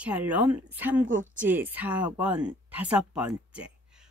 샬롬 삼국지 4권 5번째.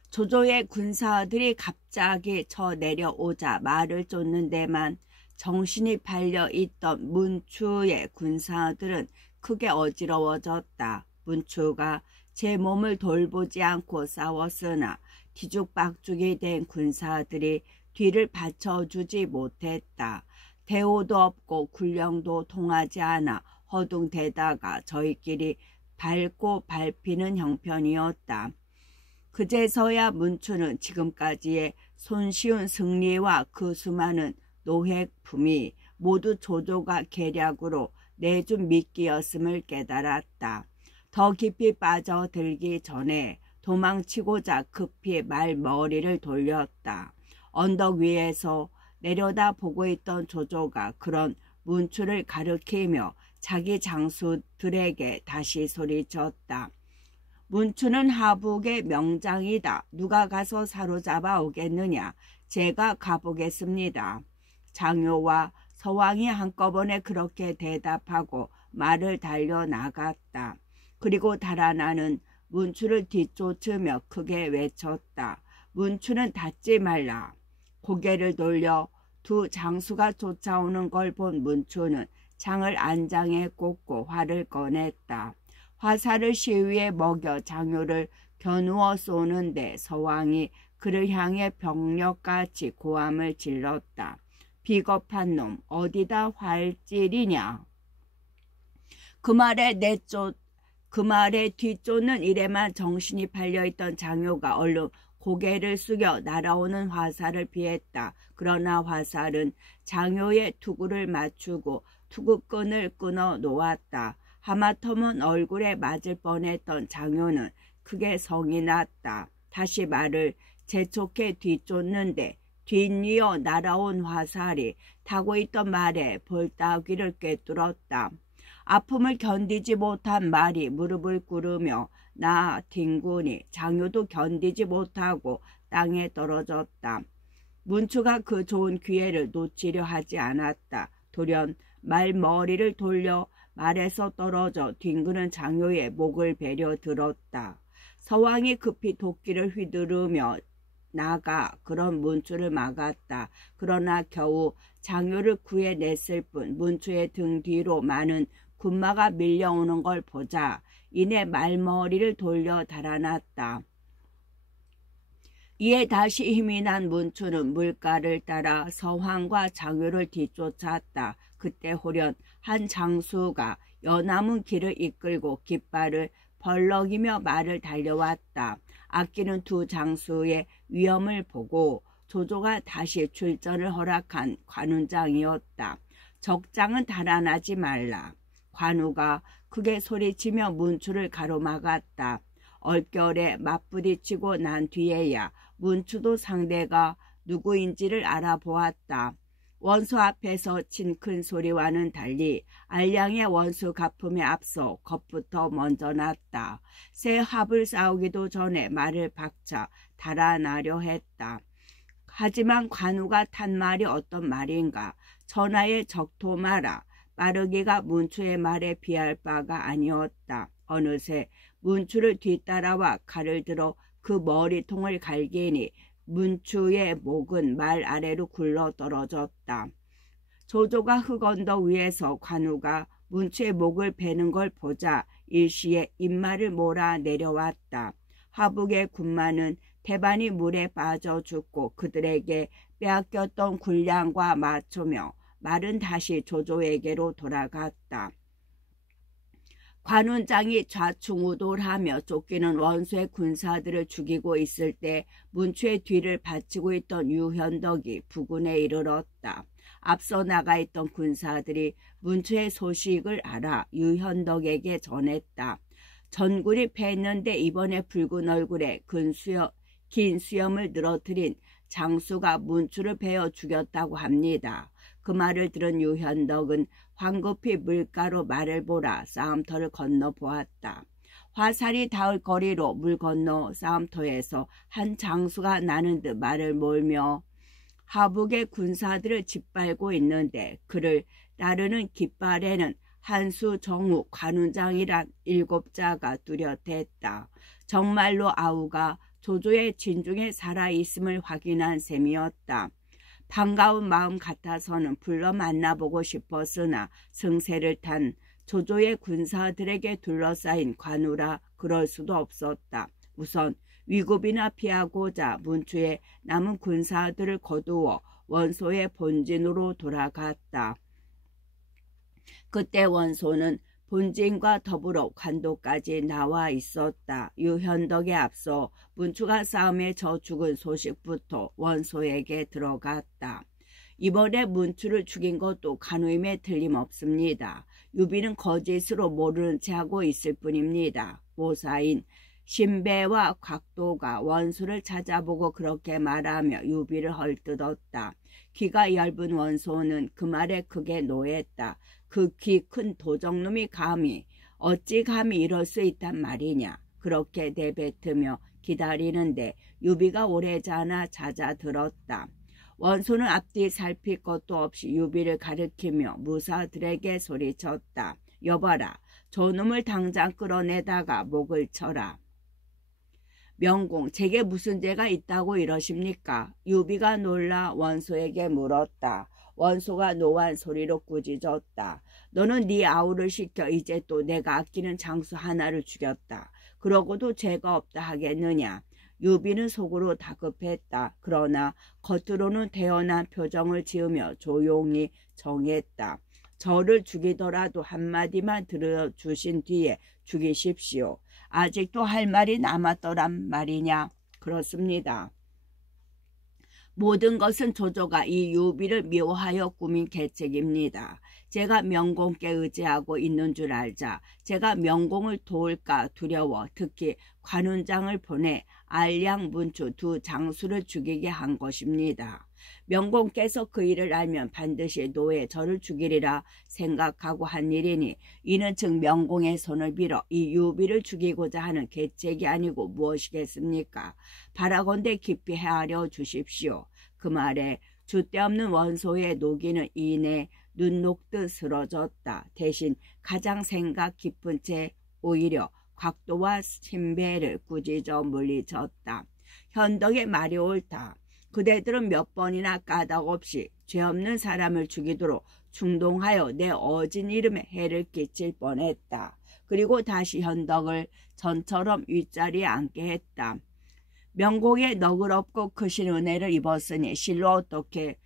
조조의 군사들이 갑자기 쳐 내려오자 말을 쫓는 데만 정신이 팔려 있던 문추의 군사들은 크게 어지러워졌다. 문추가 제 몸을 돌보지 않고 싸웠으나 뒤죽박죽이 된 군사들이 뒤를 받쳐주지 못했다. 대우도 없고 군령도 통하지 않아 허둥대다가 저희끼리 밟고 밟히는 형편이었다. 그제서야 문추는 지금까지의 손쉬운 승리와 그 수많은 노획품이 모두 조조가 계략으로 내준 미끼였음을 깨달았다. 더 깊이 빠져들기 전에 도망치고자 급히 말머리를 돌렸다. 언덕 위에서 내려다보고 있던 조조가 그런 문추를 가리키며 자기 장수들에게 다시 소리쳤다. 문추는 하북의 명장이다. 누가 가서 사로잡아 오겠느냐? 제가 가보겠습니다. 장요와 서왕이 한꺼번에 그렇게 대답하고 말을 달려나갔다. 그리고 달아나는 문추를 뒤쫓으며 크게 외쳤다. 문추는 닿지 말라. 고개를 돌려 두 장수가 쫓아오는 걸 본 문추는 창을 안장에 꽂고 활을 꺼냈다. 화살을 시위에 먹여 장요를 겨누어 쏘는데 서왕이 그를 향해 병력같이 고함을 질렀다. 비겁한 놈, 어디다 활질이냐? 그 말에 뒤쫓는 일에만 정신이 팔려있던 장요가 얼른 고개를 숙여 날아오는 화살을 피했다. 그러나 화살은 장요의 투구를 맞추고 투구끈을 끊어 놓았다. 하마터면 얼굴에 맞을 뻔했던 장요는 크게 성이 났다. 다시 말을 재촉해 뒤쫓는데 뒷이어 날아온 화살이 타고 있던 말에 볼따귀를 꿰뚫었다. 아픔을 견디지 못한 말이 무릎을 꿇으며 나 뒹구니 장요도 견디지 못하고 땅에 떨어졌다. 문추가 그 좋은 기회를 놓치려 하지 않았다. 돌연 말머리를 돌려 말에서 떨어져 뒹구는 장요의 목을 베려 들었다. 서왕이 급히 도끼를 휘두르며 나가 그런 문추를 막았다. 그러나 겨우 장요를 구해냈을 뿐 문추의 등 뒤로 많은 군마가 밀려오는 걸 보자 이내 말머리를 돌려 달아났다. 이에 다시 힘이 난 문추는 물가를 따라 서왕과 장요를 뒤쫓았다. 그때 호련 한 장수가 여남은 길을 이끌고 깃발을 벌럭이며 말을 달려왔다. 아끼는 두 장수의 위험을 보고 조조가 다시 출전을 허락한 관운장이었다. 적장은 달아나지 말라. 관우가 크게 소리치며 문추를 가로막았다. 얼결에 맞부딪히고 난 뒤에야 문추도 상대가 누구인지를 알아보았다. 원수 앞에서 친 큰 소리와는 달리 알량의 원수 가품에 앞서 겁부터 먼저 났다. 새 합을 싸우기도 전에 말을 박차 달아나려 했다. 하지만 관우가 탄 말이 어떤 말인가? 천하의 적토마라. 빠르기가 문추의 말에 비할 바가 아니었다. 어느새 문추를 뒤따라와 칼을 들어 그 머리통을 갈기니 문추의 목은 말 아래로 굴러 떨어졌다. 조조가 흙언덕 위에서 관우가 문추의 목을 베는 걸 보자 일시에 입말을 몰아 내려왔다. 하북의 군마는 대반이 물에 빠져 죽고 그들에게 빼앗겼던 군량과 맞추며 말은 다시 조조에게로 돌아갔다. 관운장이 좌충우돌하며 쫓기는 원수의 군사들을 죽이고 있을 때 문추의 뒤를 바치고 있던 유현덕이 부군에 이르렀다. 앞서 나가 있던 군사들이 문추의 소식을 알아 유현덕에게 전했다. 전군이 패했는데 이번에 붉은 얼굴에 긴 수염을 늘어뜨린 장수가 문추를 베어 죽였다고 합니다. 그 말을 들은 유현덕은 황급히 물가로 말을 보라 싸움터를 건너 보았다. 화살이 닿을 거리로 물 건너 싸움터에서 한 장수가 나는 듯 말을 몰며 하북의 군사들을 짓밟고 있는데 그를 따르는 깃발에는 한수, 정우, 관운장이란 7자가 뚜렷했다. 정말로 아우가 조조의 진중에 살아있음을 확인한 셈이었다. 반가운 마음 같아서는 불러 만나보고 싶었으나 승세를 탄 조조의 군사들에게 둘러싸인 관우라 그럴 수도 없었다. 우선 위급이나 피하고자 문추에 남은 군사들을 거두어 원소의 본진으로 돌아갔다. 그때 원소는 본진과 더불어 관도까지 나와 있었다. 유현덕에 앞서 문추가 싸움에 져 죽은 소식부터 원소에게 들어갔다. 이번에 문추를 죽인 것도 간우임에 틀림없습니다. 유비는 거짓으로 모르는 체 하고 있을 뿐입니다. 모사인 신배와 곽도가 원소를 찾아보고 그렇게 말하며 유비를 헐뜯었다. 귀가 얇은 원소는 그 말에 크게 노했다. 그 키 큰 도적놈이 어찌 감히 이럴 수 있단 말이냐. 그렇게 내뱉으며 기다리는데 유비가 오래자나 잦아들었다. 원소는 앞뒤 살필 것도 없이 유비를 가리키며 무사들에게 소리쳤다. 여봐라, 저놈을 당장 끌어내다가 목을 쳐라. 명공, 제게 무슨 죄가 있다고 이러십니까? 유비가 놀라 원소에게 물었다. 원소가 노한 소리로 꾸짖었다. 너는 네 아우를 시켜 이제 또 내가 아끼는 장수 하나를 죽였다. 그러고도 죄가 없다 하겠느냐. 유비는 속으로 다급했다. 그러나 겉으로는 태연한 표정을 지으며 조용히 정했다. 저를 죽이더라도 한마디만 들어주신 뒤에 죽이십시오. 아직도 할 말이 남았더란 말이냐. 그렇습니다. 모든 것은 조조가 이 유비를 미워하여 꾸민 계책입니다. 제가 명공께 의지하고 있는 줄 알자 제가 명공을 도울까 두려워 특히 관운장을 보내 알량, 문추 두 장수를 죽이게 한 것입니다. 명공께서 그 일을 알면 반드시 노에 저를 죽이리라 생각하고 한 일이니 이는 즉 명공의 손을 빌어 이 유비를 죽이고자 하는 계책이 아니고 무엇이겠습니까? 바라건대 깊이 헤아려 주십시오. 그 말에 줏대없는 원소의 노기는 이내 눈 녹듯 쓰러졌다. 대신 가장 생각 깊은 채 오히려 곽도와 신배를 꾸짖어 물리쳤다. 현덕의 말이 옳다. 그대들은 몇 번이나 까닭없이 죄 없는 사람을 죽이도록 충동하여 내 어진 이름에 해를 끼칠 뻔했다. 그리고 다시 현덕을 전처럼 윗자리에 앉게 했다. 명공의 너그럽고 크신 은혜를 입었으니 실로 어떻게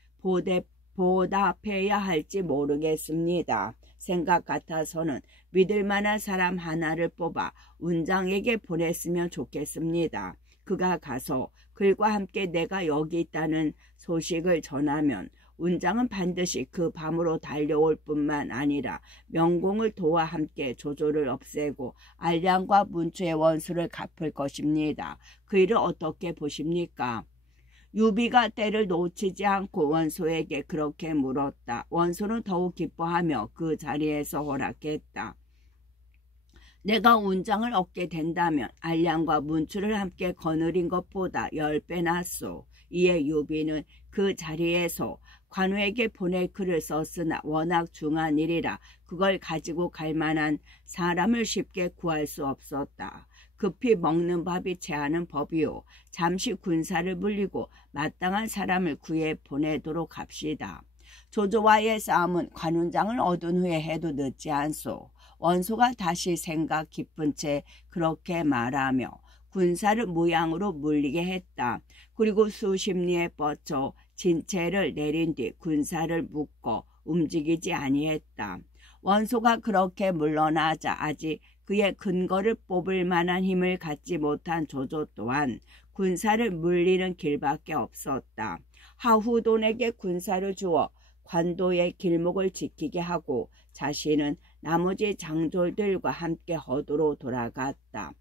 보답해야 할지 모르겠습니다. 생각 같아서는 믿을 만한 사람 하나를 뽑아 운장에게 보냈으면 좋겠습니다. 그가 가서 글과 함께 내가 여기 있다는 소식을 전하면 운장은 반드시 그 밤으로 달려올 뿐만 아니라 명공을 도와 함께 조조를 없애고 알량과 문추의 원수를 갚을 것입니다. 그 일을 어떻게 보십니까? 유비가 때를 놓치지 않고 원소에게 그렇게 물었다. 원소는 더욱 기뻐하며 그 자리에서 허락했다. 내가 운장을 얻게 된다면 알량과 문추를 함께 거느린 것보다 10배 낫소. 이에 유비는 그 자리에서 관우에게 보낼 글을 썼으나 워낙 중한 일이라 그걸 가지고 갈 만한 사람을 쉽게 구할 수 없었다. 급히 먹는 밥이 체하는 법이요. 잠시 군사를 물리고 마땅한 사람을 구해 보내도록 합시다. 조조와의 싸움은 관운장을 얻은 후에 해도 늦지 않소. 원소가 다시 생각 깊은 채 그렇게 말하며 군사를 무양으로 물리게 했다. 그리고 수십 리에 뻗쳐 진체를 내린 뒤 군사를 묶어 움직이지 아니했다. 원소가 그렇게 물러나자 아직 그의 근거를 뽑을 만한 힘을 갖지 못한 조조 또한 군사를 물리는 길밖에 없었다. 하후돈에게 군사를 주어 관도의 길목을 지키게 하고 자신은 나머지 장졸들과 함께 허도로 돌아갔다.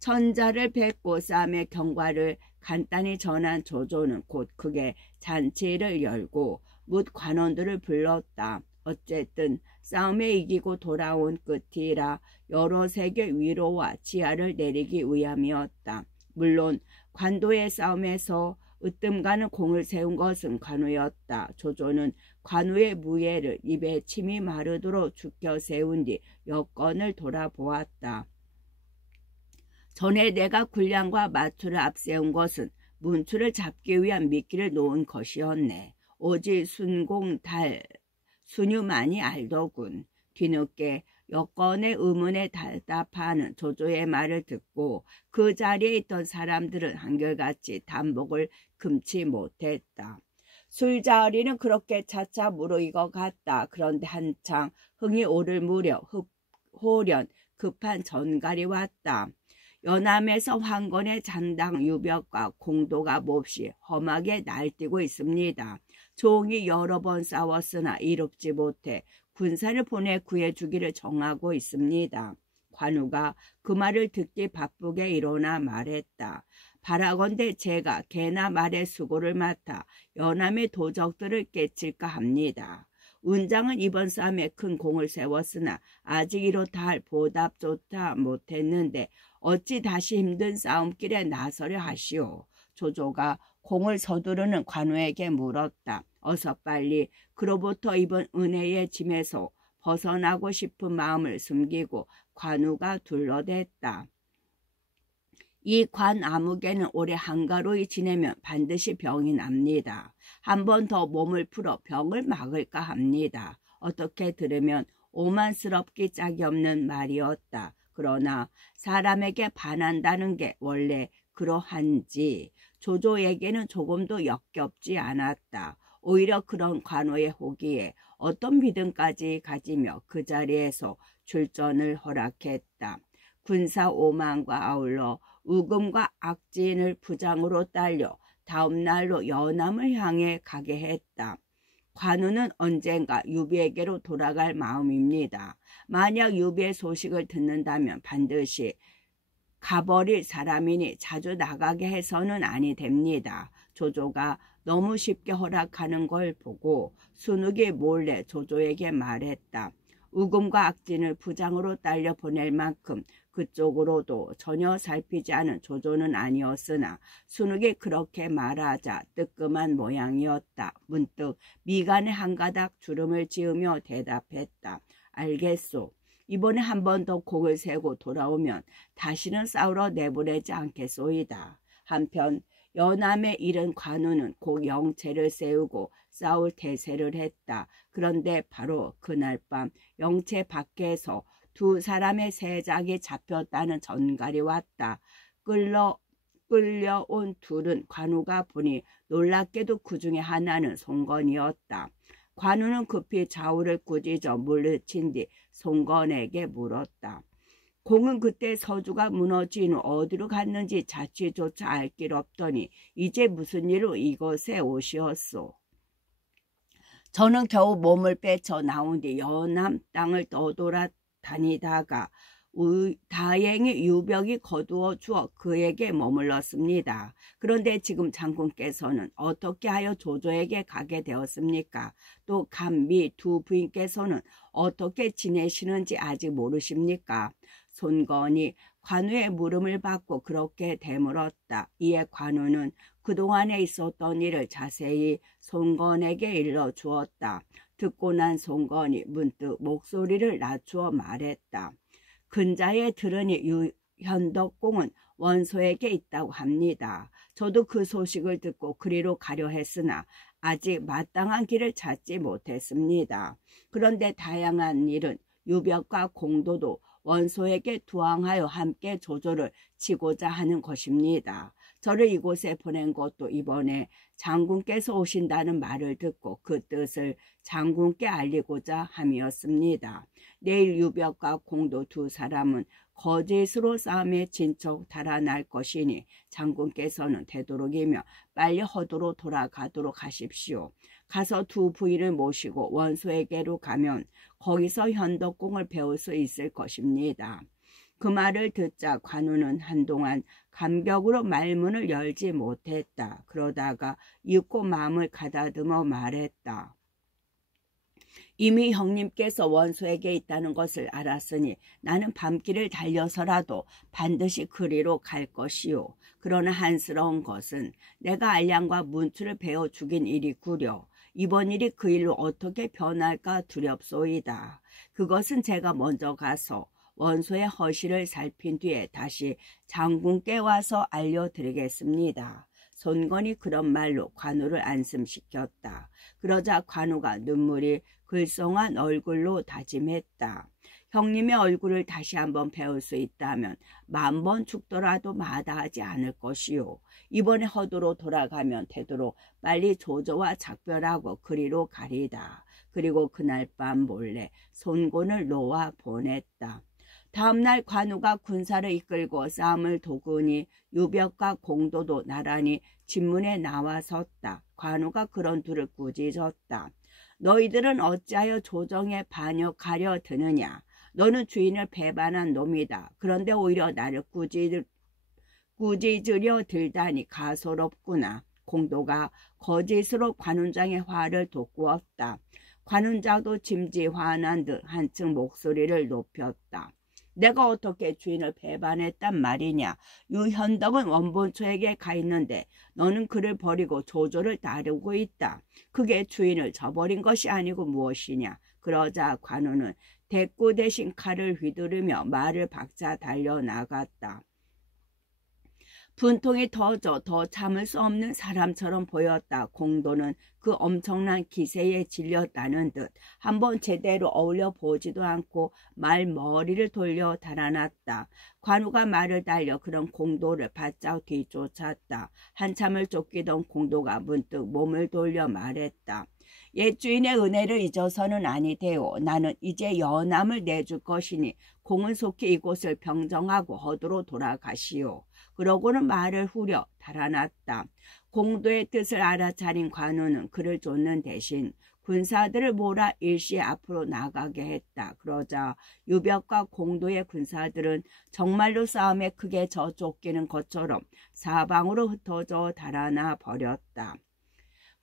천자를 뵙고 싸움의 경과를 간단히 전한 조조는 곧 크게 잔치를 열고 뭇 관원들을 불렀다. 어쨌든 싸움에 이기고 돌아온 끝이라 여러 세계 위로와 지하를 내리기 위함이었다. 물론 관도의 싸움에서 으뜸가는 공을 세운 것은 관우였다. 조조는 관우의 무예를 입에 침이 마르도록 죽여 세운 뒤 여건을 돌아보았다. 전에 내가 군량과 마투를 앞세운 것은 문추를 잡기 위한 미끼를 놓은 것이었네. 오직 순공달 순유만이 알더군. 뒤늦게 여건의 의문에 답답하는 조조의 말을 듣고 그 자리에 있던 사람들은 한결같이 단복을 금치 못했다. 술자리는 그렇게 차차 무르익어 갔다. 그런데 한창 흥이 오를 무렵 호련 급한 전갈이 왔다. 연암에서 황건의 잔당 유벽과 공도가 몹시 험하게 날뛰고 있습니다. 종이 여러 번 싸웠으나 이롭지 못해 군사를 보내 구해주기를 정하고 있습니다. 관우가 그 말을 듣기 바쁘게 일어나 말했다. 바라건대 제가 개나 말의 수고를 맡아 연암의 도적들을 깨칠까 합니다. 운장은 이번 싸움에 큰 공을 세웠으나 아직 이렇다 할 보답조차 못했는데 어찌 다시 힘든 싸움길에 나서려 하시오. 조조가 공을 서두르는 관우에게 물었다. 어서 빨리 그로부터 이번 은혜의 짐에서 벗어나고 싶은 마음을 숨기고 관우가 둘러댔다. 이 관아무개는 올해 한가로이 지내면 반드시 병이 납니다. 한 번 더 몸을 풀어 병을 막을까 합니다. 어떻게 들으면 오만스럽기 짝이 없는 말이었다. 그러나 사람에게 반한다는 게 원래 그러한지 조조에게는 조금도 역겹지 않았다. 오히려 그런 관우의 호기에 어떤 믿음까지 가지며 그 자리에서 출전을 허락했다. 군사 오만과 아울러 우금과 악진을 부장으로 딸려 다음 날로 연암을 향해 가게 했다. 관우는 언젠가 유비에게로 돌아갈 마음입니다. 만약 유비의 소식을 듣는다면 반드시 가버릴 사람이니 자주 나가게 해서는 아니 됩니다. 조조가 너무 쉽게 허락하는 걸 보고 순욱이 몰래 조조에게 말했다. 우금과 악진을 부장으로 딸려 보낼 만큼 그쪽으로도 전혀 살피지 않은 조조는 아니었으나 순욱이 그렇게 말하자 뜨끔한 모양이었다. 문득 미간에 한 가닥 주름을 지으며 대답했다. 알겠소. 이번에 한 번 더 공을 세고 돌아오면 다시는 싸우러 내보내지 않겠소이다. 한편 연암에 이른 관우는 곧 영체를 세우고 싸울 태세를 했다. 그런데 바로 그날 밤 영체 밖에서 두 사람의 세작이 잡혔다는 전갈이 왔다. 끌려온 둘은 관우가 보니 놀랍게도 그 중에 하나는 송건이었다. 관우는 급히 좌우를 꾸짖어 물리친 뒤 송건에게 물었다. 공은 그때 서주가 무너진 후 어디로 갔는지 자취조차 알 길 없더니 이제 무슨 일로 이곳에 오시었소? 저는 겨우 몸을 빼쳐 나온 뒤 연암 땅을 떠돌아다니다가 다행히 유벽이 거두어 주어 그에게 머물렀습니다. 그런데 지금 장군께서는 어떻게 하여 조조에게 가게 되었습니까? 또 감미 두 부인께서는 어떻게 지내시는지 아직 모르십니까? 손건이 관우의 물음을 받고 그렇게 되물었다. 이에 관우는 그동안에 있었던 일을 자세히 손건에게 일러주었다. 듣고 난 손건이 문득 목소리를 낮추어 말했다. 근자에 들으니 현덕공은 원소에게 있다고 합니다. 저도 그 소식을 듣고 그리로 가려 했으나 아직 마땅한 길을 찾지 못했습니다. 그런데 다양한 일은 유벽과 공도도 원소에게 투항하여 함께 조조를 치고자 하는 것입니다. 저를 이곳에 보낸 것도 이번에 장군께서 오신다는 말을 듣고 그 뜻을 장군께 알리고자 함이었습니다. 내일 유벽과 공도 두 사람은 거짓으로 싸움에 진척 달아날 것이니 장군께서는 되도록이면 빨리 허도로 돌아가도록 하십시오. 가서 두 부인을 모시고 원소에게로 가면 거기서 현덕공을 배울 수 있을 것입니다. 그 말을 듣자 관우는 한동안 감격으로 말문을 열지 못했다. 그러다가 잊고 마음을 가다듬어 말했다. 이미 형님께서 원소에게 있다는 것을 알았으니 나는 밤길을 달려서라도 반드시 그리로 갈 것이요. 그러나 한스러운 것은 내가 알량과 문추를 베어 죽인 일이구려. 이번 일이 그 일로 어떻게 변할까 두렵소이다. 그것은 제가 먼저 가서 원소의 허실을 살핀 뒤에 다시 장군께 와서 알려드리겠습니다. 손건이 그런 말로 관우를 안심시켰다. 그러자 관우가 눈물이 글썽한 얼굴로 다짐했다. 형님의 얼굴을 다시 한번 배울 수 있다면 10,000번 죽더라도 마다하지 않을 것이요. 이번에 허도로 돌아가면 되도록 빨리 조조와 작별하고 그리로 가리다. 그리고 그날 밤 몰래 손곤을 놓아 보냈다. 다음날 관우가 군사를 이끌고 싸움을 도구니 유벽과 공도도 나란히 진문에 나와섰다. 관우가 그런 둘을 꾸짖었다. 너희들은 어찌하여 조정에 반역하려 드느냐. 너는 주인을 배반한 놈이다. 그런데 오히려 나를 꾸짖으려 들다니 가소롭구나. 공도가 거짓으로 관운장의 화를 돋구었다. 관운장도 짐지 화난 듯 한층 목소리를 높였다. 내가 어떻게 주인을 배반했단 말이냐. 유현덕은 원본초에게 가 있는데 너는 그를 버리고 조조를 따르고 있다. 그게 주인을 저버린 것이 아니고 무엇이냐. 그러자 관우는 대꾸 대신 칼을 휘두르며 말을 박자 달려나갔다. 분통이 터져 더 참을 수 없는 사람처럼 보였다. 공도는 그 엄청난 기세에 질렸다는 듯 한번 제대로 어울려 보지도 않고 말머리를 돌려 달아났다. 관우가 말을 달려 그런 공도를 바짝 뒤쫓았다. 한참을 쫓기던 공도가 문득 몸을 돌려 말했다. 옛 주인의 은혜를 잊어서는 아니되오. 나는 이제 연함을 내줄 것이니 공은 속히 이곳을 평정하고 허도로 돌아가시오. 그러고는 말을 후려 달아났다. 공도의 뜻을 알아차린 관우는 그를 쫓는 대신 군사들을 몰아 일시에 앞으로 나가게 했다. 그러자 유벽과 공도의 군사들은 정말로 싸움에 크게 져 쫓기는 것처럼 사방으로 흩어져 달아나 버렸다.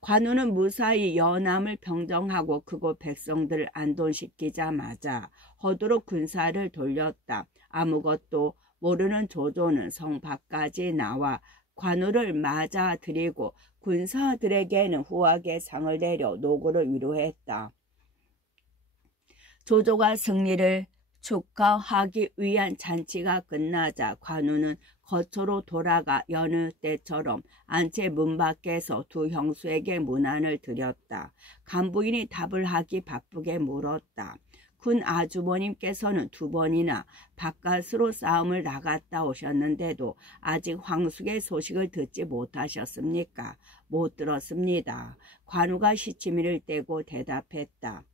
관우는 무사히 연함을 평정하고 그곳 백성들을 안돈시키자마자 허도로 군사를 돌렸다. 아무것도 모르는 조조는 성 밖까지 나와 관우를 맞아들이고 군사들에게는 후하게 상을 내려 노고를 위로했다. 조조가 승리를 축하하기 위한 잔치가 끝나자 관우는 거처로 돌아가 여느 때처럼 안채 문 밖에서 두 형수에게 문안을 드렸다. 간부인이 답을 하기 바쁘게 물었다. 군 아주버님께서는 2번이나 바깥으로 싸움을 나갔다 오셨는데도 아직 황숙의 소식을 듣지 못하셨습니까? 못 들었습니다. 관우가 시치미를 떼고 대답했다.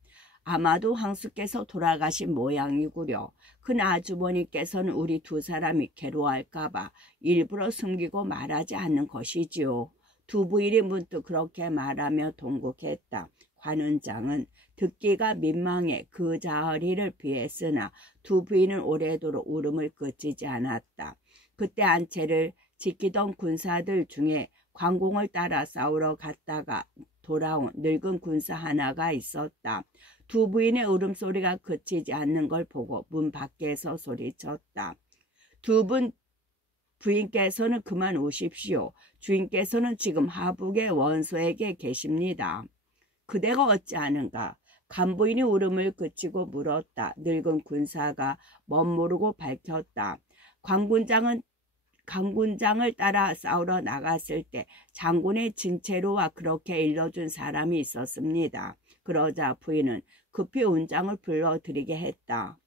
아마도 황숙께서 돌아가신 모양이구려. 큰 아주버님께서는 우리 2 사람이 괴로워할까봐 일부러 숨기고 말하지 않는 것이지요. 두 부인이 문득 그렇게 말하며 동국했다. 관운장은 듣기가 민망해 그 자리를 피했으나 두 부인은 오래도록 울음을 그치지 않았다. 그때 안채를 지키던 군사들 중에 관공을 따라 싸우러 갔다가 돌아온 늙은 군사 하나가 있었다. 두 부인의 울음소리가 그치지 않는 걸 보고 문 밖에서 소리쳤다. 두 분 부인께서는 그만 오십시오. 주인께서는 지금 하북의 원소에게 계십니다. 그대가 어찌하는가? 간부인이 울음을 그치고 물었다. 늙은 군사가 멋모르고 밝혔다. 강군장을 따라 싸우러 나갔을 때 장군의 진체로와 그렇게 일러준 사람이 있었습니다. 그러자 부인은 급히 운장을 불러들이게 했다.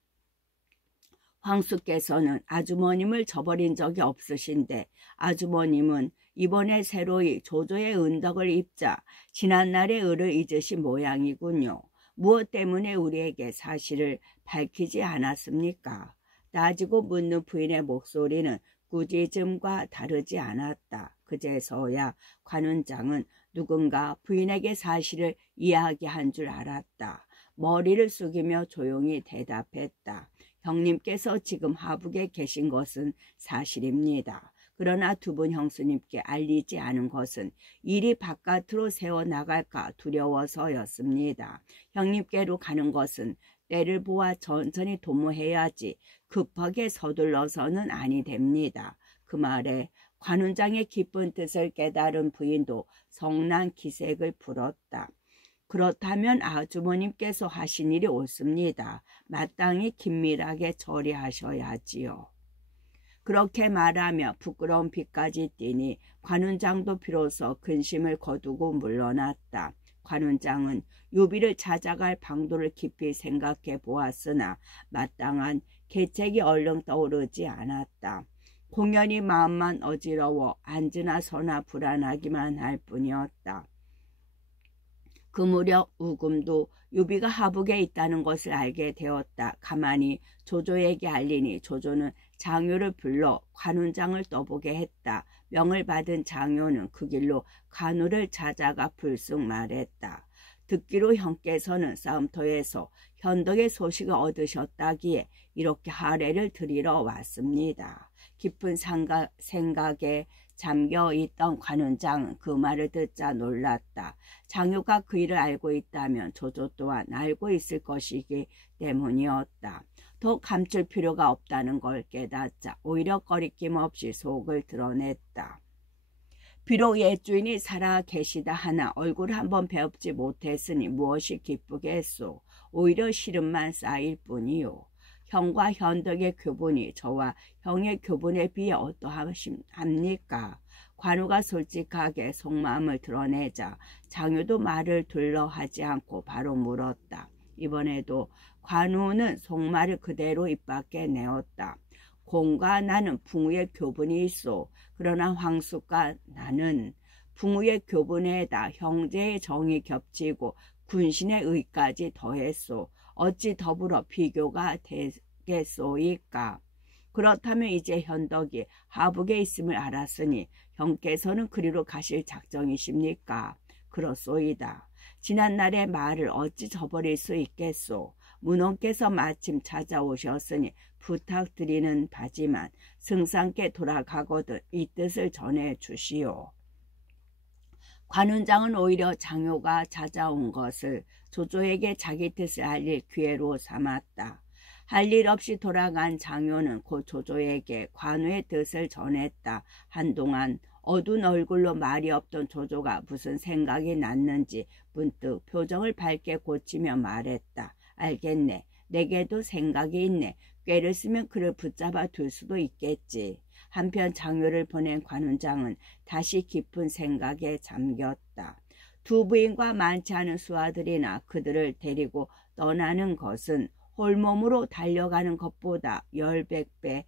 황숙께서는 아주머님을 저버린 적이 없으신데 아주머님은 이번에 새로이 조조의 은덕을 입자 지난날의 의를 잊으신 모양이군요. 무엇 때문에 우리에게 사실을 밝히지 않았습니까? 따지고 묻는 부인의 목소리는 꾸짖음과 다르지 않았다. 그제서야 관운장은 누군가 부인에게 사실을 이야기한 줄 알았다. 머리를 숙이며 조용히 대답했다. 형님께서 지금 하북에 계신 것은 사실입니다. 그러나 두 분 형수님께 알리지 않은 것은 일이 바깥으로 새어나갈까 두려워서였습니다. 형님께로 가는 것은 때를 보아 천천히 도모해야지 급하게 서둘러서는 아니 됩니다. 그 말에 관운장의 깊은 뜻을 깨달은 부인도 성난 기색을 풀었다. 그렇다면 아주머님께서 하신 일이 옳습니다. 마땅히 긴밀하게 처리하셔야지요. 그렇게 말하며 부끄러운 빛까지 띠니 관운장도 비로소 근심을 거두고 물러났다. 관운장은 유비를 찾아갈 방도를 깊이 생각해 보았으나 마땅한 계책이 얼른 떠오르지 않았다. 공연히 마음만 어지러워 앉으나 서나 불안하기만 할 뿐이었다. 그 무렵 우금도 유비가 하북에 있다는 것을 알게 되었다. 가만히 조조에게 알리니 조조는 장효를 불러 관운장을 떠보게 했다. 명을 받은 장효는 그 길로 관우를 찾아가 불쑥 말했다. 듣기로 형께서는 싸움터에서 현덕의 소식을 얻으셨다기에 이렇게 하례를 드리러 왔습니다. 깊은 생각에 잠겨있던 관운장은 그 말을 듣자 놀랐다. 장효가 그 일을 알고 있다면 조조 또한 알고 있을 것이기 때문이었다. 더 감출 필요가 없다는 걸 깨닫자 오히려 꺼리낌 없이 속을 드러냈다. 비록 옛주인이 살아 계시다 하나 얼굴 한번 뵙지 못했으니 무엇이 기쁘겠소. 오히려 시름만 쌓일 뿐이요. 형과 현덕의 교분이 저와 형의 교분에 비해 어떠합니까? 관우가 솔직하게 속마음을 드러내자 장효도 말을 둘러하지 않고 바로 물었다. 이번에도 관우는 속말을 그대로 입 밖에 내었다. 공과 나는 붕우의 교분이 있어. 그러나 황숙과 나는 붕우의 교분에다 형제의 정이 겹치고 군신의 의까지 더했소. 어찌 더불어 비교가 되겠소이까. 그렇다면 이제 현덕이 하북에 있음을 알았으니 형께서는 그리로 가실 작정이십니까? 그렇소이다. 지난날의 말을 어찌 저버릴 수 있겠소. 문원께서 마침 찾아오셨으니 부탁드리는 바지만 승상께 돌아가거든 이 뜻을 전해 주시오. 관운장은 오히려 장효가 찾아온 것을 조조에게 자기 뜻을 알릴 기회로 삼았다. 할 일 없이 돌아간 장효는 곧 조조에게 관우의 뜻을 전했다. 한동안 어두운 얼굴로 말이 없던 조조가 무슨 생각이 났는지 문득 표정을 밝게 고치며 말했다. 알겠네. 내게도 생각이 있네. 꾀를 쓰면 그를 붙잡아 둘 수도 있겠지. 한편 장효를 보낸 관운장은 다시 깊은 생각에 잠겼다. 두 부인과 많지 않은 수하들이나 그들을 데리고 떠나는 것은 홀몸으로 달려가는 것보다 10~100배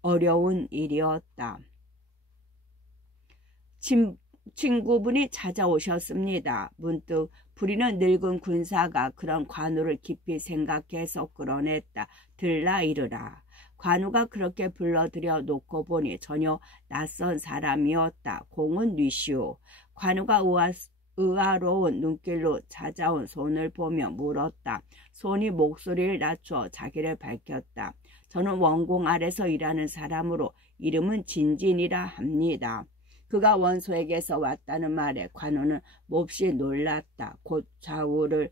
어려운 일이었다. 친구분이 찾아오셨습니다. 문득 부리는 늙은 군사가 그런 관우를 깊이 생각해서 끌어냈다. 들라 이르라. 관우가 그렇게 불러들여 놓고 보니 전혀 낯선 사람이었다. 공은 뉘시오. 관우가 의아로운 눈길로 찾아온 손을 보며 물었다. 손이 목소리를 낮춰 자기를 밝혔다. 저는 원공 아래서 일하는 사람으로 이름은 진진이라 합니다. 그가 원소에게서 왔다는 말에 관우는 몹시 놀랐다. 곧 좌우를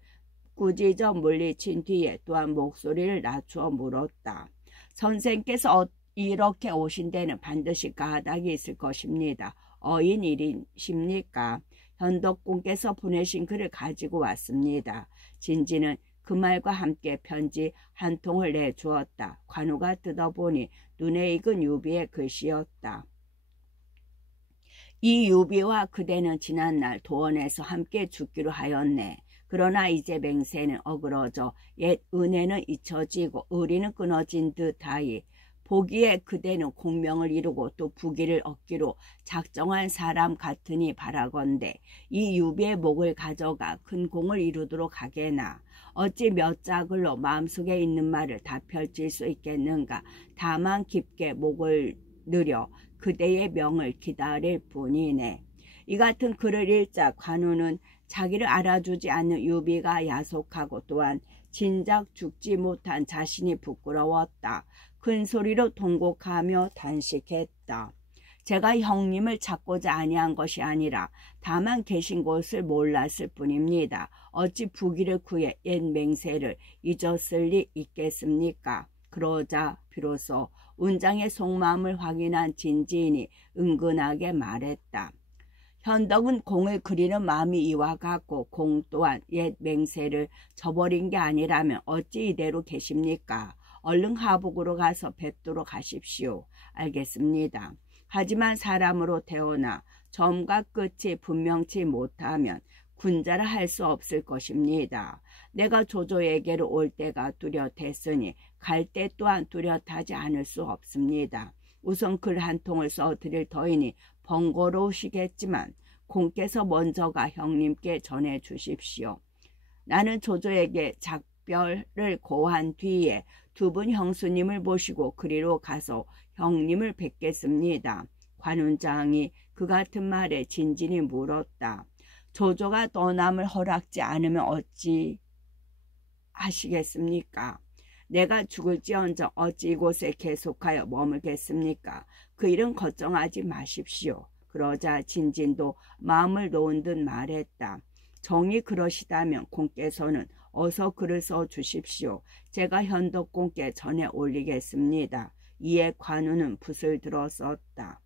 꾸짖어 물리친 뒤에 또한 목소리를 낮추어 물었다. 선생께서 이렇게 오신 데는 반드시 까닭이 있을 것입니다. 어인 일이십니까? 현덕공께서 보내신 글을 가지고 왔습니다. 진지는 그 말과 함께 편지 한 통을 내주었다. 관우가 뜯어보니 눈에 익은 유비의 글씨였다. 이 유비와 그대는 지난날 도원에서 함께 죽기로 하였네. 그러나 이제 맹세는 어그러져 옛 은혜는 잊혀지고 의리는 끊어진 듯하이 보기에 그대는 공명을 이루고 또 부귀를 얻기로 작정한 사람 같으니 바라건대 이 유비의 목을 가져가 큰 공을 이루도록 하게나. 어찌 몇 자글로 마음속에 있는 말을 다 펼칠 수 있겠는가. 다만 깊게 목을 늘여 그대의 명을 기다릴 뿐이네. 이 같은 글을 읽자 관우는 자기를 알아주지 않는 유비가 야속하고 또한 진작 죽지 못한 자신이 부끄러웠다. 큰 소리로 통곡하며 단식했다. 제가 형님을 찾고자 아니한 것이 아니라 다만 계신 곳을 몰랐을 뿐입니다. 어찌 부귀를 구해 옛 맹세를 잊었을 리 있겠습니까? 그러자 비로소 운장의 속마음을 확인한 진지인이 은근하게 말했다. 현덕은 공을 그리는 마음이 이와 같고 공 또한 옛 맹세를 저버린 게 아니라면 어찌 이대로 계십니까? 얼른 하북으로 가서 뵙도록 하십시오. 알겠습니다. 하지만 사람으로 태어나 점과 끝이 분명치 못하면 군자라 할 수 없을 것입니다. 내가 조조에게로 올 때가 뚜렷했으니 갈 때 또한 뚜렷하지 않을 수 없습니다. 우선 글 한 통을 써드릴 터이니 번거로우시겠지만 공께서 먼저가 형님께 전해 주십시오. 나는 조조에게 작별을 고한 뒤에 두 분 형수님을 모시고 그리로 가서 형님을 뵙겠습니다. 관운장이 그 같은 말에 진진이 물었다. 조조가 떠남을 허락지 않으면 어찌 하시겠습니까? 내가 죽을지언정 어찌 이곳에 계속하여 머물겠습니까? 그 일은 걱정하지 마십시오. 그러자 진진도 마음을 놓은 듯 말했다. 정이 그러시다면 공께서는 어서 글을 써주십시오. 제가 현덕공께 전해 올리겠습니다. 이에 관우는 붓을 들어 썼다.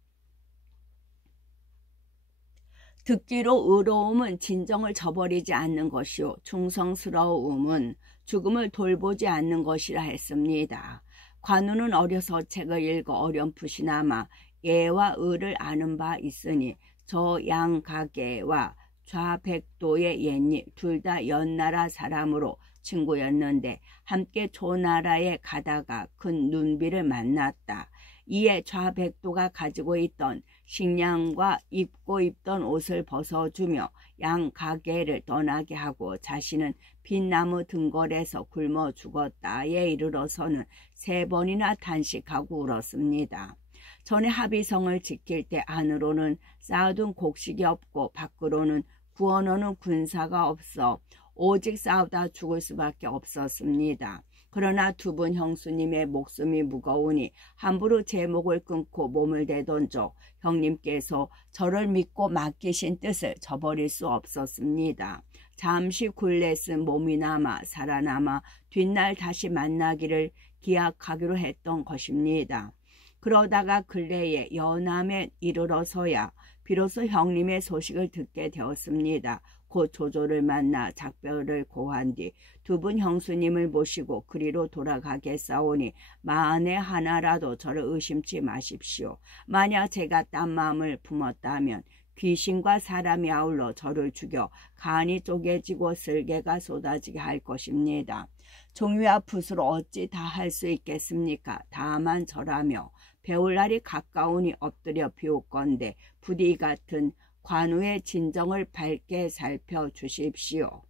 듣기로 의로움은 진정을 저버리지 않는 것이요 충성스러움은 죽음을 돌보지 않는 것이라 했습니다. 관우는 어려서 책을 읽어 어렴풋이나마 예와 의를 아는 바 있으니 저 양가계와 좌백도의 옛님 둘 다 연나라 사람으로 친구였는데 함께 조나라에 가다가 큰 눈비를 만났다. 이에 좌백도가 가지고 있던 식량과 입던 옷을 벗어주며 양가계를 떠나게 하고 자신은 빈나무 등걸에서 굶어 죽었다에 이르러서는 3번이나 탄식하고 울었습니다. 전에 합의성을 지킬 때 안으로는 쌓아둔 곡식이 없고 밖으로는 구워놓는 군사가 없어 오직 싸우다 죽을 수밖에 없었습니다. 그러나 두 분 형수님의 목숨이 무거우니 함부로 제 목을 끊고 몸을 내던져 형님께서 저를 믿고 맡기신 뜻을 저버릴 수 없었습니다. 잠시 굴레 쓴 몸이나마 살아남아 뒷날 다시 만나기를 기약하기로 했던 것입니다. 그러다가 근래에 연암에 이르러서야 비로소 형님의 소식을 듣게 되었습니다. 곧 조조를 만나 작별을 고한 뒤 두 분 형수님을 모시고 그리로 돌아가겠사오니 만에 하나라도 저를 의심치 마십시오. 만약 제가 딴 마음을 품었다면 귀신과 사람이 아울러 저를 죽여 간이 쪼개지고 쓸개가 쏟아지게 할 것입니다. 종이와 붓으로 어찌 다 할 수 있겠습니까? 다만 저라며 배울 날이 가까우니 엎드려 비옵건대 부디 같은 관우의 진정을 밝게 살펴주십시오.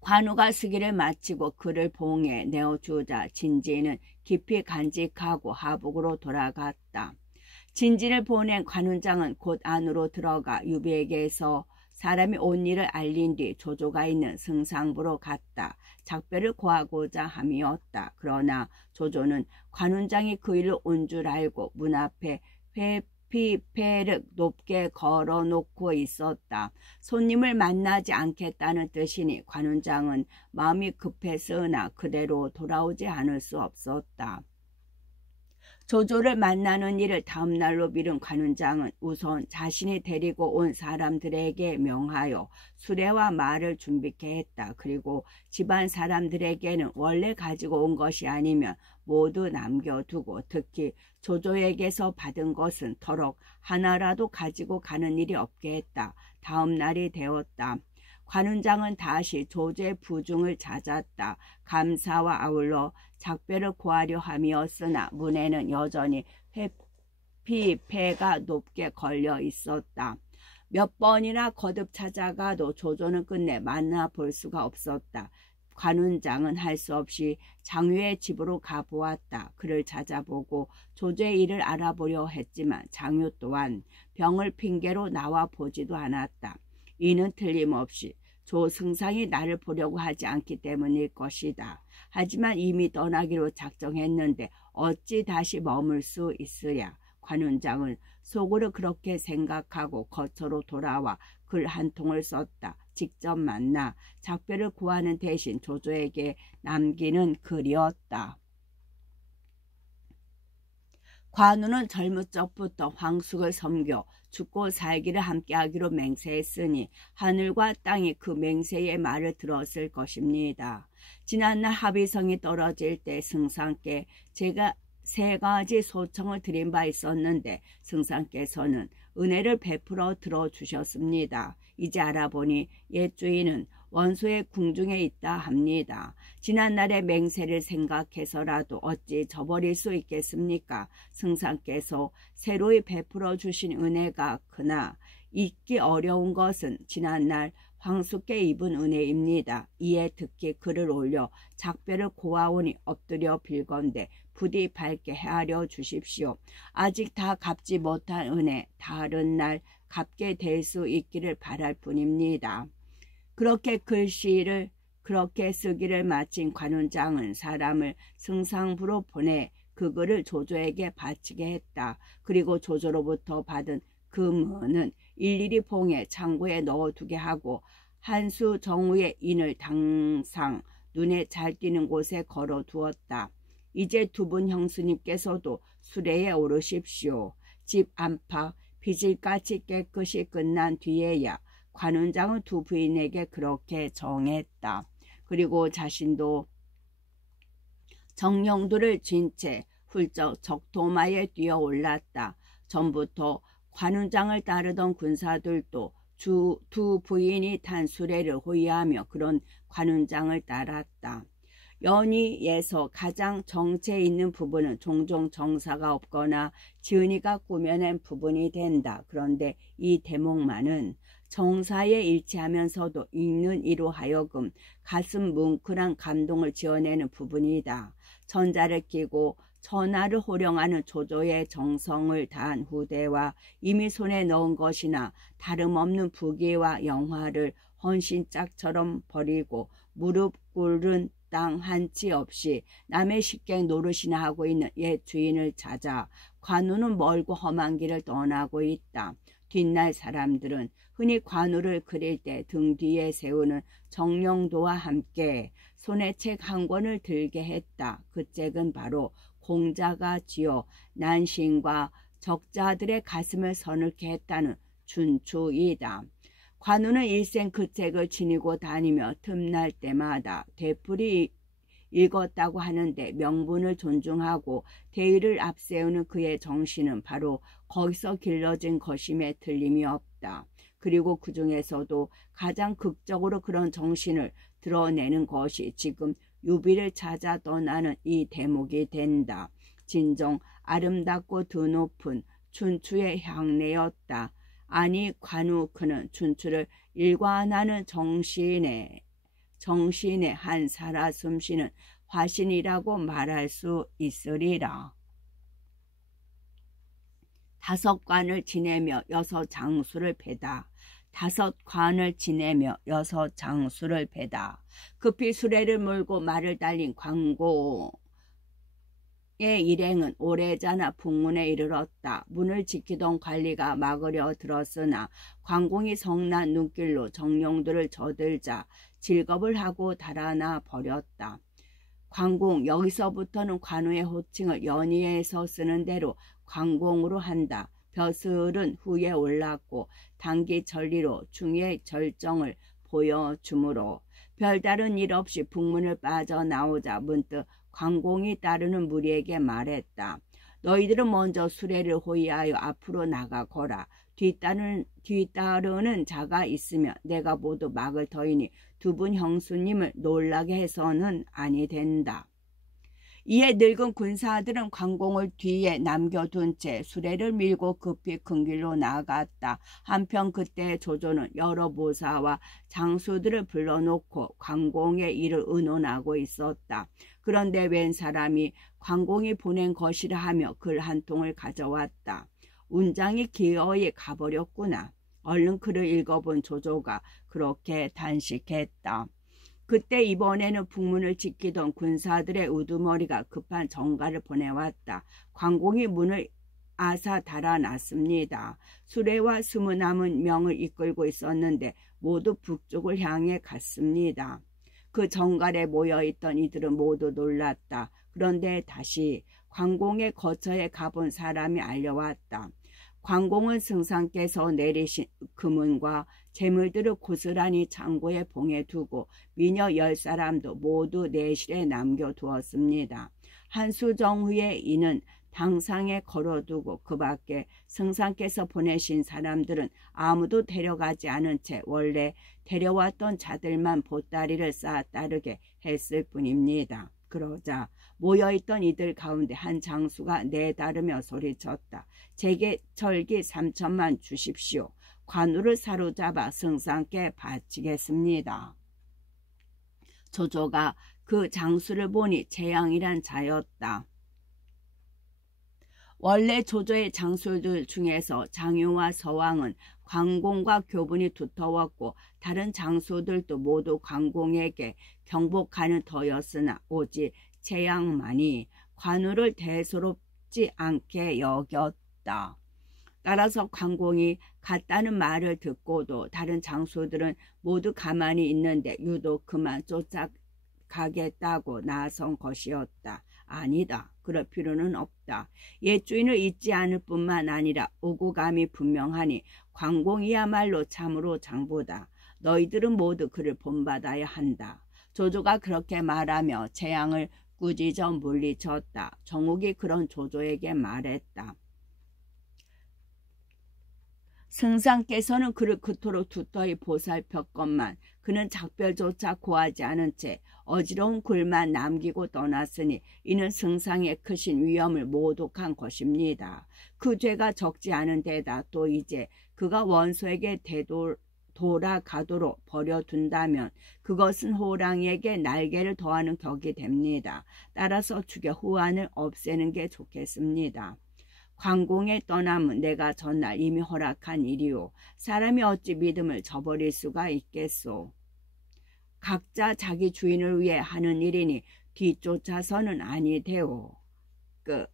관우가 쓰기를 마치고 그를 봉에 내어주자 진진은 깊이 간직하고 하북으로 돌아갔다. 진진을 보낸 관운장은 곧 안으로 들어가 유비에게서 사람이 온 일을 알린 뒤 조조가 있는 승상부로 갔다. 작별을 고하고자 함이었다. 그러나 조조는 관운장이 그 일을 온 줄 알고 문 앞에 회피패를 높게 걸어놓고 있었다. 손님을 만나지 않겠다는 뜻이니 관운장은 마음이 급했으나 그대로 돌아오지 않을 수 없었다. 조조를 만나는 일을 다음 날로 미룬 관운장은 우선 자신이 데리고 온 사람들에게 명하여 수레와 말을 준비케 했다. 그리고 집안 사람들에게는 원래 가지고 온 것이 아니면 모두 남겨두고 특히 조조에게서 받은 것은 터럭 하나라도 가지고 가는 일이 없게 했다. 다음 날이 되었다. 관운장은 다시 조조의 부중을 찾았다. 감사와 아울러 작별을 고하려 함이었으나 문에는 여전히 회피패가 높게 걸려 있었다. 몇 번이나 거듭 찾아가도 조조는 끝내 만나볼 수가 없었다. 관운장은 할 수 없이 장유의 집으로 가보았다. 그를 찾아보고 조조의 일을 알아보려 했지만 장유 또한 병을 핑계로 나와 보지도 않았다. 이는 틀림없이 조승상이 나를 보려고 하지 않기 때문일 것이다. 하지만 이미 떠나기로 작정했는데 어찌 다시 머물 수 있으랴. 관운장은 속으로 그렇게 생각하고 거처로 돌아와 글 한 통을 썼다. 직접 만나 작별을 구하는 대신 조조에게 남기는 글이었다. 관우는 젊은 적부터 황숙을 섬겨 죽고 살기를 함께하기로 맹세했으니 하늘과 땅이 그 맹세의 말을 들었을 것입니다. 지난날 합의성이 떨어질 때 승상께 제가 3가지 소청을 드린 바 있었는데 승상께서는 은혜를 베풀어 들어주셨습니다. 이제 알아보니 옛 주인은 원소의 궁중에 있다 합니다. 지난날의 맹세를 생각해서라도 어찌 저버릴 수 있겠습니까? 승상께서 새로이 베풀어 주신 은혜가 크나 잊기 어려운 것은 지난날 황숙께 입은 은혜입니다. 이에 특히 글을 올려 작별을 고하오니 엎드려 빌건대 부디 밝게 헤아려 주십시오. 아직 다 갚지 못한 은혜 다른 날 갚게 될 수 있기를 바랄 뿐입니다. 그렇게 글씨를 그렇게 쓰기를 마친 관운장은 사람을 승상부로 보내 그 글을 조조에게 바치게 했다. 그리고 조조로부터 받은 금은은 일일이 봉해 창고에 넣어두게 하고 한수 정우의 인을 당상 눈에 잘 띄는 곳에 걸어두었다. 이제 두 분 형수님께서도 수레에 오르십시오. 집 안팎 빚을같이 깨끗이 끝난 뒤에야 관운장은 두 부인에게 그렇게 정했다. 그리고 자신도 정령도를 쥔 채 훌쩍 적토마에 뛰어 올랐다. 전부터 관운장을 따르던 군사들도 두 부인이 탄 수레를 호위하며 그런 관운장을 따랐다. 연희에서 가장 정체 있는 부분은 종종 정사가 없거나 지은이가 꾸며낸 부분이 된다. 그런데 이 대목만은 정사에 일치하면서도 읽는 이로 하여금 가슴 뭉클한 감동을 지어내는 부분이다. 천자를 끼고 천하를 호령하는 조조의 정성을 다한 후대와 이미 손에 넣은 것이나 다름없는 부귀와 영화를 헌신짝처럼 버리고 무릎 꿇은 땅 한 치 없이 남의 식객 노릇이나 하고 있는 옛 주인을 찾아 관우는 멀고 험한 길을 떠나고 있다. 뒷날 사람들은 흔히 관우를 그릴 때 등 뒤에 세우는 정령도와 함께 손에 책 한 권을 들게 했다. 그 책은 바로 공자가 지어 난신과 적자들의 가슴을 서늘케 했다는 춘추이다. 관우는 일생 그 책을 지니고 다니며 틈날 때마다 되풀이 읽었다고 하는데 명분을 존중하고 대의를 앞세우는 그의 정신은 바로 거기서 길러진 것임에 틀림이 없다. 그리고 그 중에서도 가장 극적으로 그런 정신을 드러내는 것이 지금 유비를 찾아 떠나는 이 대목이 된다. 진정 아름답고 드높은 춘추의 향내였다. 아니 관우 그는 춘추를 일관하는 정신의 한 살아 숨쉬는 화신이라고 말할 수 있으리라. 5관을 지내며 6장수를 베다. 5관을 지내며 6장수를 베다. 급히 수레를 몰고 말을 달린 광고의 일행은 오래자나 북문에 이르렀다. 문을 지키던 관리가 막으려 들었으나 관공이 성난 눈길로 정령들을 저들자 질겁을 하고 달아나 버렸다. 관공, 여기서부터는 관우의 호칭을 연희에서 쓰는 대로 관공으로 한다. 벼슬은 후에 올랐고 단기 전리로 중의 절정을 보여주므로 별다른 일 없이 북문을 빠져나오자 문득 관공이 따르는 무리에게 말했다. 너희들은 먼저 수레를 호위하여 앞으로 나가거라. 뒤따르는 자가 있으면 내가 모두 막을 터이니 두 분 형수님을 놀라게 해서는 아니 된다. 이에 늙은 군사들은 관공을 뒤에 남겨둔 채 수레를 밀고 급히 큰 길로 나아갔다. 한편 그때 조조는 여러 모사와 장수들을 불러놓고 관공의 일을 의논하고 있었다. 그런데 웬 사람이 관공이 보낸 것이라 하며 글 한 통을 가져왔다. 운장이 기어이 가버렸구나. 얼른 글을 읽어본 조조가 그렇게 단식했다. 그때 이번에는 북문을 지키던 군사들의 우두머리가 급한 전가를 보내왔다. 관공이 문을 아사 달아났습니다. 수레와 20 남은 명을 이끌고 있었는데 모두 북쪽을 향해 갔습니다. 그 정갈에 모여있던 이들은 모두 놀랐다. 그런데 다시 광공의 거처에 가본 사람이 알려왔다. 광공은 승상께서 내리신 금은과 재물들을 고스란히 창고에 봉해두고 미녀 10사람도 모두 내실에 남겨두었습니다. 한수정 후에 이는 당상에 걸어두고 그 밖에 승상께서 보내신 사람들은 아무도 데려가지 않은 채 원래 데려왔던 자들만 보따리를 쌓아 따르게 했을 뿐입니다. 그러자 모여있던 이들 가운데 한 장수가 내다르며 소리쳤다. 제게 철기 3천만 주십시오. 관우를 사로잡아 승상께 바치겠습니다. 조조가 그 장수를 보니 재앙이란 자였다. 원래 조조의 장수들 중에서 장유와 서왕은 광공과 교분이 두터웠고 다른 장수들도 모두 광공에게 경복하는 터였으나 오직 재앙만이 관우를 대수롭지 않게 여겼다. 따라서 광공이 갔다는 말을 듣고도 다른 장수들은 모두 가만히 있는데 유독 그만 쫓아가겠다고 나선 것이었다. 아니다. 그럴 필요는 없다. 옛 주인을 잊지 않을 뿐만 아니라 오고 감이 분명하니 광공이야말로 참으로 장보다. 너희들은 모두 그를 본받아야 한다. 조조가 그렇게 말하며 재앙을 꾸짖어 물리쳤다. 정옥이 그런 조조에게 말했다. 승상께서는 그를 그토록 두터이 보살폈건만 그는 작별조차 고하지 않은 채 어지러운 글만 남기고 떠났으니 이는 승상의 크신 위엄을 모독한 것입니다. 그 죄가 적지 않은 데다 또 이제 그가 원소에게 돌아가도록 버려둔다면 그것은 호랑이에게 날개를 더하는 격이 됩니다. 따라서 죽여 후환을 없애는 게 좋겠습니다. 광공의 떠남은 내가 전날 이미 허락한 일이오. 사람이 어찌 믿음을 저버릴 수가 있겠소. 각자 자기 주인을 위해 하는 일이니 뒤쫓아서는 아니되오. 끝.